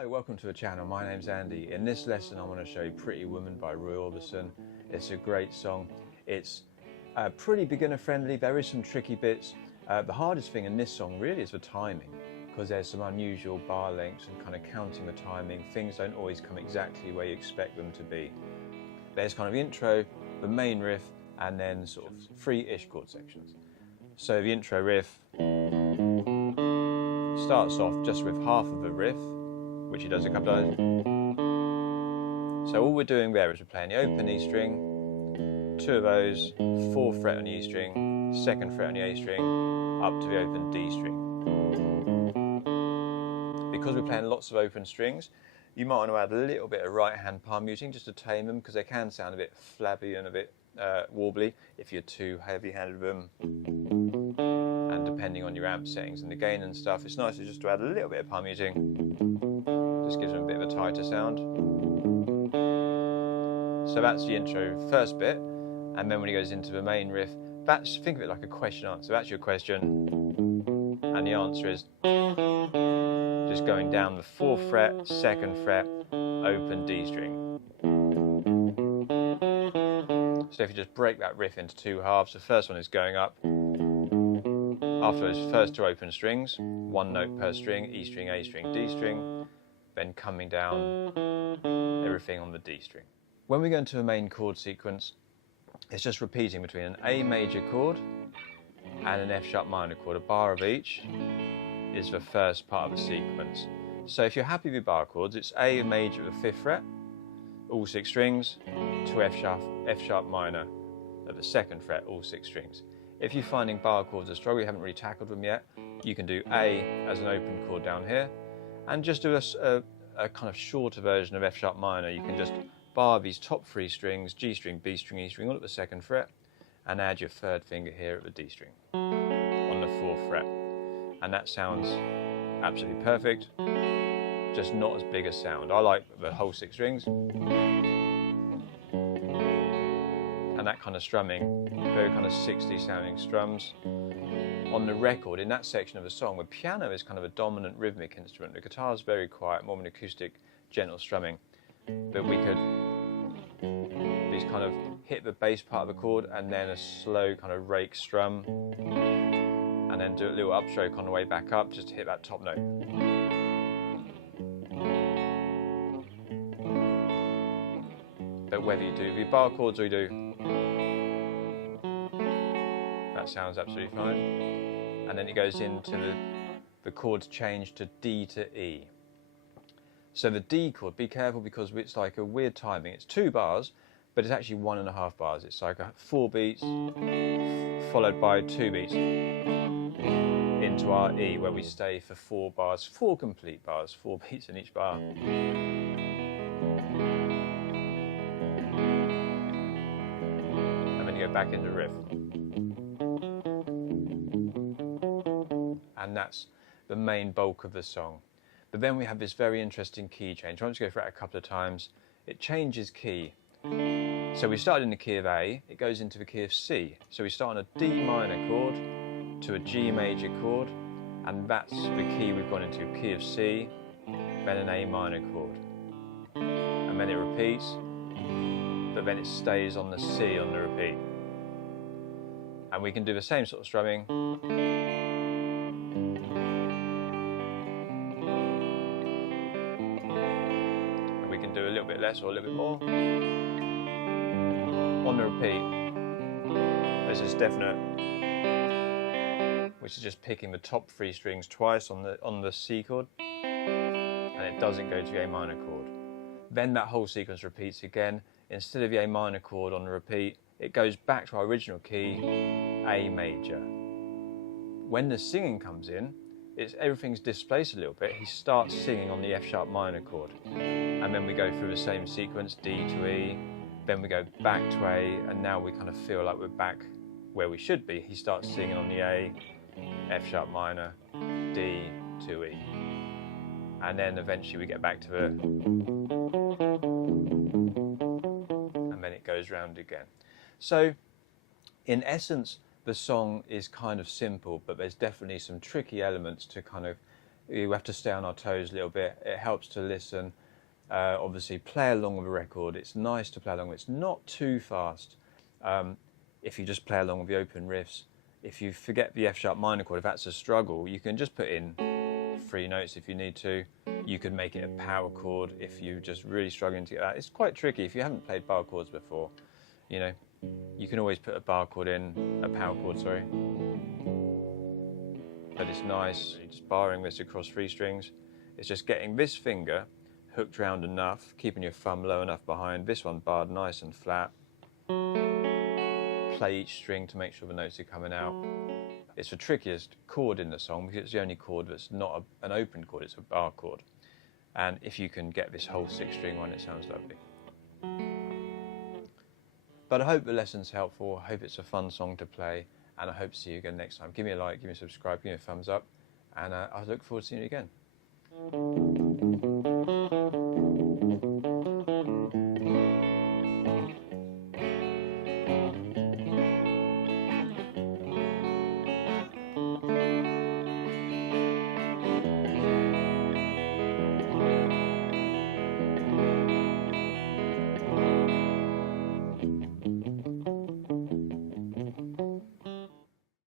Hi, welcome to the channel. My name's Andy. In this lesson I want to show you Pretty Woman by Orbison. It's a great song. It's pretty beginner friendly. There is some tricky bits. The hardest thing in this song really is the timing, because there's some unusual bar lengths and kind of counting the timing. Things don't always come exactly where you expect them to be. There's kind of the intro, the main riff, and then sort of three-ish chord sections. So the intro riff starts off just with half of the riff, which he does a couple of times. So all we're doing there is we're playing the open E string, two of those, 4th fret on the E string, 2nd fret on the A string, up to the open D string. Because we're playing lots of open strings, you might want to add a little bit of right hand palm muting just to tame them, because they can sound a bit flabby and a bit warbly if you're too heavy handed with them. And depending on your amp settings and the gain and stuff, it's nicer just to add a little bit of palm muting. Just gives them a bit of a tighter sound. So that's the intro first bit, and then when he goes into the main riff, think of it like a question answer. That's your question, and the answer is just going down the 4th fret, 2nd fret, open D string. So if you just break that riff into two halves, the first one is going up. After those first two open strings, one note per string, E string, A string, D string, then coming down everything on the D string. When we go into the main chord sequence, it's just repeating between an A major chord and an F sharp minor chord. A bar of each is the first part of the sequence. So if you're happy with bar chords, it's A major at the 5th fret, all 6 strings, to F sharp minor at the 2nd fret, all 6 strings. If you're finding bar chords a struggle, you haven't really tackled them yet, you can do A as an open chord down here, and just do a kind of shorter version of F sharp minor. You can just bar these top 3 strings, G string, B string, E string, all at the 2nd fret, and add your 3rd finger here at the D string on the 4th fret. And that sounds absolutely perfect, just not as big a sound. I like the whole 6 strings, and that kind of strumming, very kind of 60s sounding strums. On the record, in that section of the song, the piano is kind of a dominant rhythmic instrument. The guitar is very quiet, more of an acoustic, gentle strumming. But we could these kind of hit the bass part of the chord and then a slow kind of rake strum, and then do a little upstroke on the way back up just to hit that top note. But whether you do the bar chords or you do, that sounds absolutely fine. And then it goes into the chords change to D to E. So the D chord, be careful, because it's like a weird timing. It's 2 bars, but it's actually 1.5 bars. It's like 4 beats followed by 2 beats into our E, where we stay for 4 bars, 4 complete bars, 4 beats in each bar. And then you go back into riff. And that's the main bulk of the song. But then we have this very interesting key change. Once you go through it a couple of times, it changes key. So we started in the key of A, it goes into the key of C. So we start on a D minor chord to a G major chord, and that's the key we've gone into, key of C, then an A minor chord. And then it repeats, but then it stays on the C on the repeat. And we can do the same sort of strumming. Do a little bit less or a little bit more. On the repeat, there's this definite, which is just picking the top 3 strings twice on the C chord, and it doesn't go to the A minor chord. Then that whole sequence repeats again. Instead of the A minor chord on the repeat, it goes back to our original key, A major. When the singing comes in, everything's displaced a little bit. He starts singing on the F sharp minor chord, and then we go through the same sequence, D to E, then we go back to A, and now we kind of feel like we're back where we should be. He starts singing on the A, F sharp minor, D to E, and then eventually we get back to it, and then it goes round again. So in essence, the song is kind of simple, but there's definitely some tricky elements to kind of You have to stay on our toes a little bit. It helps to listen. Obviously, play along with a record. It's nice to play along. It's not too fast. If you just play along with the open riffs, if you forget the F sharp minor chord, if that's a struggle, you can just put in 3 notes if you need to. You could make it a power chord if you're just really struggling to get that. It's quite tricky if you haven't played bar chords before. You know, you can always put a bar chord in, a power chord, sorry. But it's nice, just barring this across 3 strings. It's just getting this finger hooked round enough, keeping your thumb low enough behind, this one barred nice and flat. Play each string to make sure the notes are coming out. It's the trickiest chord in the song because it's the only chord that's not an open chord, it's a bar chord. And if you can get this whole 6-string one, it sounds lovely. But I hope the lesson's helpful, I hope it's a fun song to play, and I hope to see you again next time. Give me a like, give me a subscribe, give me a thumbs up, and I look forward to seeing you again.